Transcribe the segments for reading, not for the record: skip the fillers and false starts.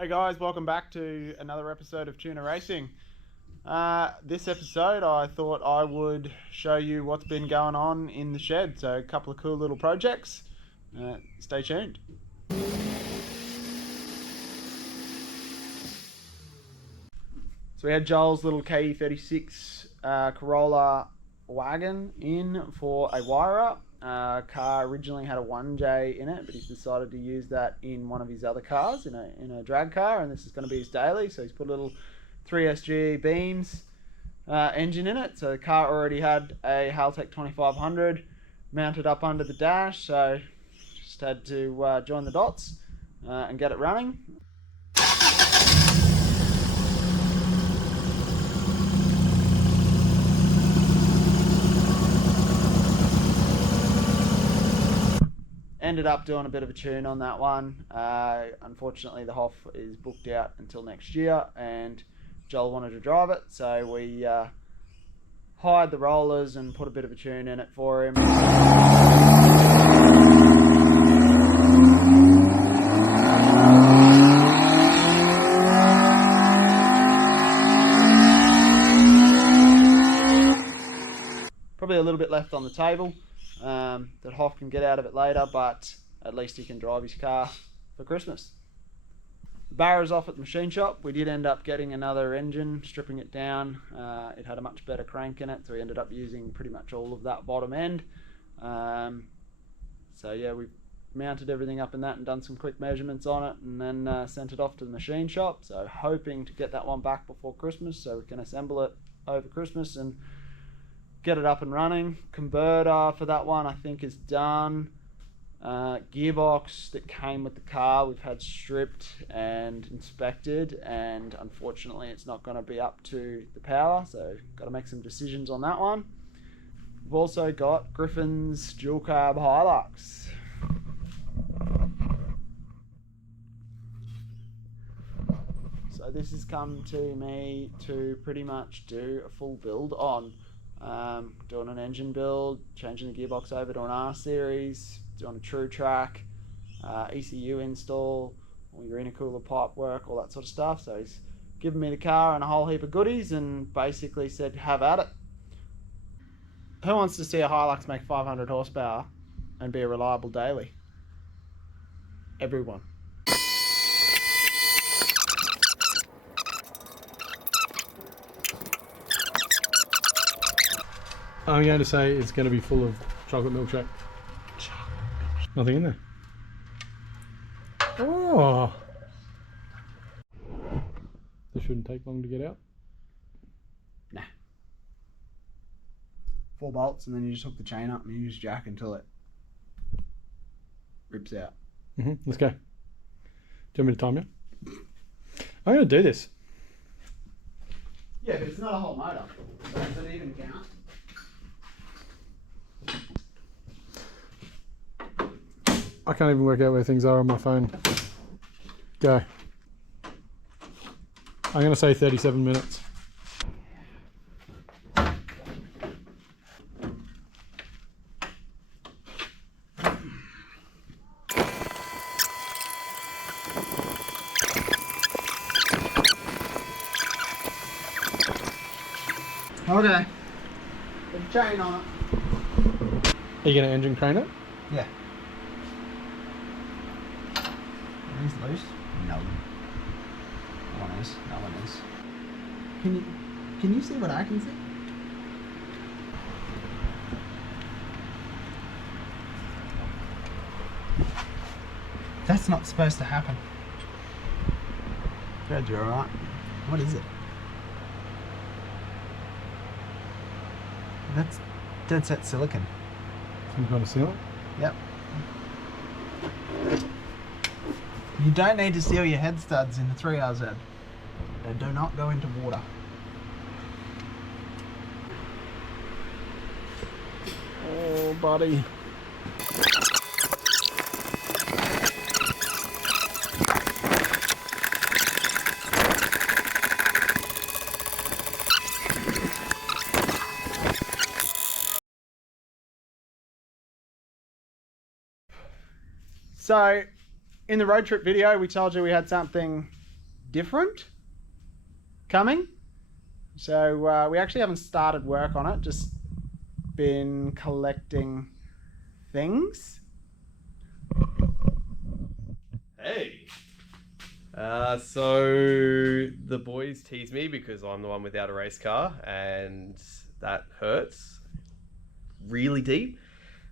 Hey guys, welcome back to another episode of Tuna Racing. This episode I thought I would show you what's been going on in the shed. So a couple of cool little projects. Stay tuned. So we had Joel's little KE36 Corolla wagon in for a wire up. Car originally had a 1J in it, but he's decided to use that in one of his other cars, in a drag car, and this is going to be his daily. So he's put a little 3SG beams engine in it. So the car already had a Haltech 2500 mounted up under the dash, so just had to join the dots and get it running. Ended up doing a bit of a tune on that one. Unfortunately, the Hoff is booked out until next year, and Joel wanted to drive it, so we hired the rollers and put a bit of a tune in it for him. Probably a little bit left on the table that Hoff can get out of it later, but at least he can drive his car for Christmas. The barrow's off at the machine shop. We did end up getting another engine, stripping it down. It had a much better crank in it, so we ended up using pretty much all of that bottom end. So yeah, we mounted everything up in that and done some quick measurements on it, and then sent it off to the machine shop. So hoping to get that one back before Christmas so we can assemble it over Christmas and get it up and running. Converter for that one I think is done. Gearbox that came with the car we've had stripped and inspected, and unfortunately it's not going to be up to the power, so got to make some decisions on that one. We've also got Griffin's dual carb Hilux. So this has come to me to pretty much do a full build on. Doing an engine build, changing the gearbox over to an R series, doing a true track, ECU install, all your intercooler pipe work, all that sort of stuff. So he's given me the car and a whole heap of goodies and basically said, have at it. Who wants to see a Hilux make 500 horsepower and be a reliable daily? Everyone. I'm going to say it's going to be full of chocolate milkshake. Nothing in there. Oh! This shouldn't take long to get out. Nah. 4 bolts, and then you just hook the chain up and you use jack until it rips out. Let's go. Do you want me to time you? I'm going to do this. Yeah, but it's not a whole motor. So does it even count? I can't even work out where things are on my phone. Go. I'm going to say 37 minutes. Okay. Put a chain on it. Are you going to engine crane it? Yeah. Is loose? No. One is. No one is. Can you see what I can see? That's not supposed to happen. Glad you're alright. What is it? That's dead set silicon. Some kind of sealant? Yep. You don't need to seal your head studs in the 3RZ. They do not go into water. Oh, buddy. So, in the road trip video, we told you we had something different coming. So we actually haven't started work on it, just been collecting things. Hey. So the boys tease me because I'm the one without a race car, and that hurts really deep.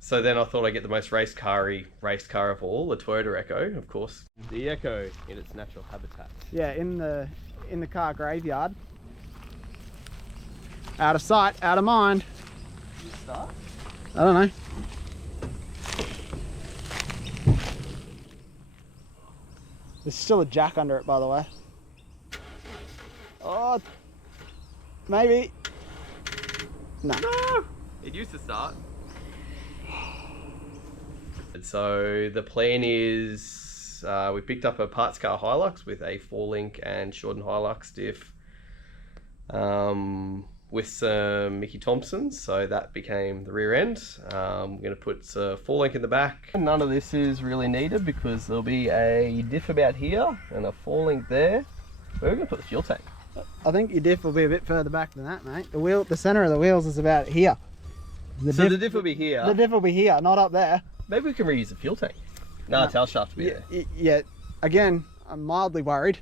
So then I thought I'd get the most race car of all, the Toyota Echo, of course. The Echo in its natural habitat. Yeah, in the car graveyard. Out of sight, out of mind. You start? I don't know. There's still a jack under it, by the way. Oh, maybe. No. No! It used to start. And so the plan is we picked up a parts car Hilux with a 4-link and Shorten Hilux diff with some Mickey Thompsons, so that became the rear end. I'm going to put a 4-link in the back. None of this is really needed because there'll be a diff about here and a 4-link there. Where are we going to put the fuel tank? I think your diff will be a bit further back than that, mate. The center of the wheels is about here. The diff will be here. The diff will be here, not up there. Maybe we can reuse the fuel tank. No, tail shaft will be there. Yeah, again, I'm mildly worried.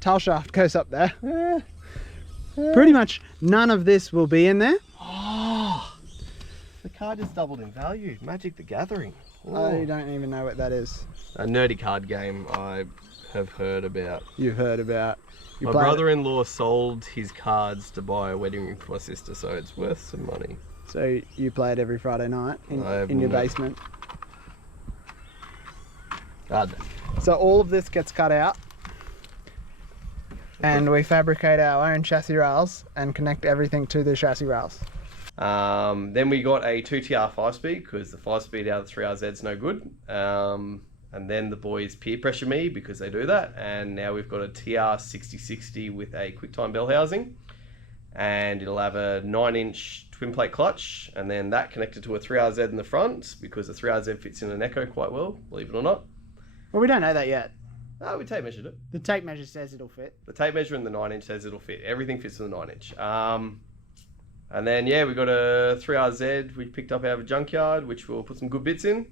Tail shaft goes up there. Pretty much none of this will be in there. Oh, the car just doubled in value. Magic the Gathering. Oh. I don't even know what that is. A nerdy card game I have heard about. You've heard about. My brother-in-law sold his cards to buy a wedding ring for my sister, so it's worth some money. So you play it every Friday night in your basement? So all of this gets cut out and we fabricate our own chassis rails and connect everything to the chassis rails. Then we got a 2TR 5-speed because the 5-speed out of the 3RZ is no good. And then the boys peer pressure me because they do that. And now we've got a TR 6060 with a QuickTime bell housing. And it'll have a 9-inch twin plate clutch. And then that connected to a 3RZ in the front because the 3RZ fits in an Echo quite well, believe it or not. Well, we don't know that yet. Oh, we tape measured it. The tape measure says it'll fit. The tape measure and the 9-inch says it'll fit. Everything fits in the 9-inch. And then, yeah, we got a 3RZ we picked up out of a junkyard, which we'll put some good bits in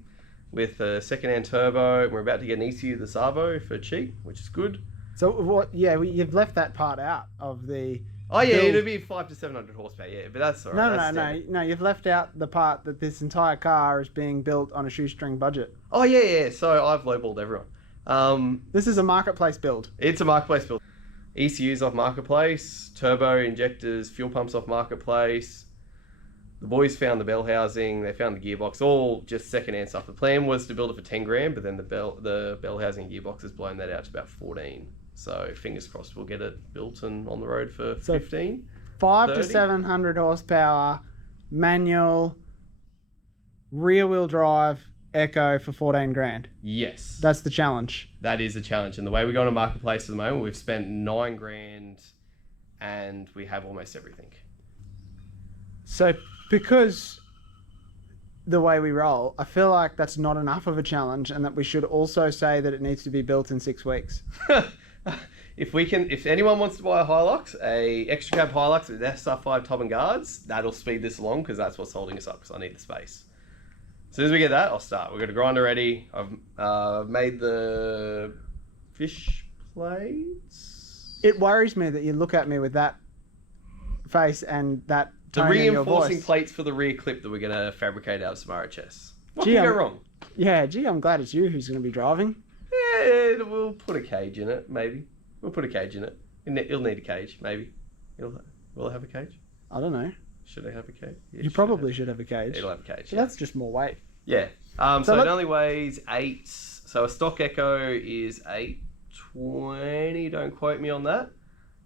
with a second-hand turbo. We're about to get an ECU, the Savo, for cheap, which is good. So, what? Yeah, you've left that part out of the... Oh, yeah, it'll be 500 to 700 horsepower, yeah, but that's all right. No, you've left out the part that this entire car is being built on a shoestring budget. Oh, yeah, so I've lowballed everyone. This is a marketplace build. It's a marketplace build. ECUs off marketplace, turbo injectors, fuel pumps off marketplace. The boys found the bell housing, they found the gearbox, all just second-hand stuff. The plan was to build it for 10 grand, but then the bell housing gearbox has blown that out to about 14. So fingers crossed we'll get it built and on the road for 15. 500 to 700 horsepower, manual, rear-wheel drive, Echo for 14 grand. Yes. That's the challenge. That is the challenge. And the way we go on a marketplace at the moment, we've spent 9 grand and we have almost everything. So because the way we roll, I feel like that's not enough of a challenge and that we should also say that it needs to be built in 6 weeks. If anyone wants to buy a Hilux, a extra cab Hilux with SR5 top and guards, that'll speed this along because that's what's holding us up because I need the space. As soon as we get that, I'll start. We've got a grinder ready. I've made the fish plates. It worries me that you look at me with that face and that tone in your voice. The reinforcing plates for the rear clip that we're going to fabricate out of some RHS. What can go wrong? Yeah, I'm glad it's you who's going to be driving. Yeah, we'll put a cage in it, maybe. We'll put a cage in it. It'll need a cage, maybe. Will it have a cage? I don't know. Should it have a cage? Yeah, you probably should have a cage. It'll have a cage. So that's just more weight. Yeah. So it only weighs 8. So a stock Echo is 820. Don't quote me on that.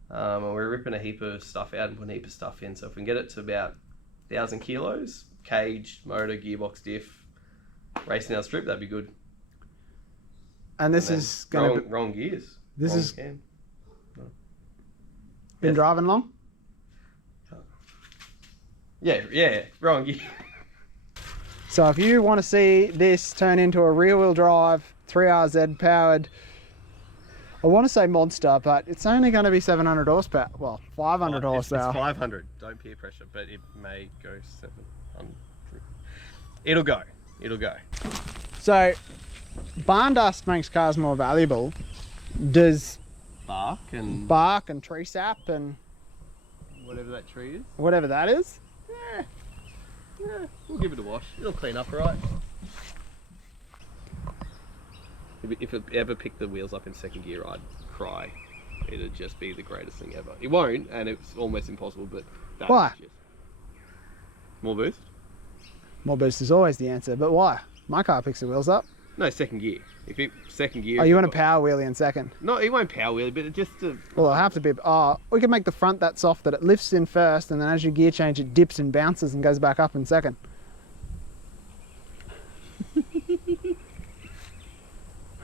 And we're ripping a heap of stuff out and putting a heap of stuff in. So if we can get it to about 1,000 kilos, cage, motor, gearbox, diff, racing down strip, that'd be good. And this is going to be... Wrong gears. This wrong is... cam. No. Been driving long? Yeah, wrong gear. So if you want to see this turn into a rear-wheel drive 3RZ powered I want to say monster, but it's only going to be 700 horsepower. Well, 500 horsepower. It's 500. Don't peer pressure, but it may go 700. It'll go. It'll go. So, barn dust makes cars more valuable. Does Bark and bark and tree sap and whatever that tree is. whatever that is? Yeah, we'll give it a wash. It'll clean up, right? If it ever picked the wheels up in second gear, I'd cry. It'd just be the greatest thing ever. It won't, and it's almost impossible, but that's Why? just... More boost? More boost is always the answer, but why? My car picks the wheels up. No, second gear. If it second gear... Oh, you want a power wheelie in second? No, it won't power wheel, but it just... Well, it'll have to be... Oh, we can make the front that soft that it lifts in first, and then as you gear change, it dips and bounces and goes back up in second.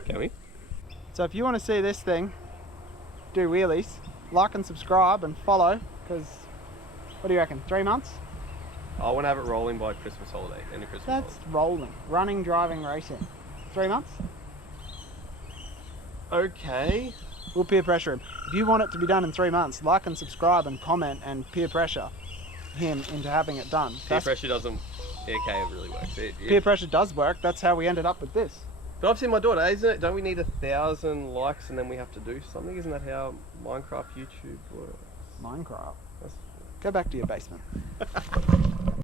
Can we? So if you want to see this thing do wheelies, like and subscribe and follow, because what do you reckon, 3 months? I want to have it rolling by Christmas holiday, end of Christmas That's rolling. Running, driving, racing. 3 months? holiday. Okay. We'll peer pressure him. If you want it to be done in 3 months, like and subscribe and comment and peer pressure him into having it done. Peer pressure doesn't... Okay, it really works. Peer pressure does work. That's how we ended up with this. But I've seen my daughter, isn't it? Don't we need 1,000 likes and then we have to do something? Isn't that how Minecraft YouTube works? Minecraft. That's... Go back to your basement.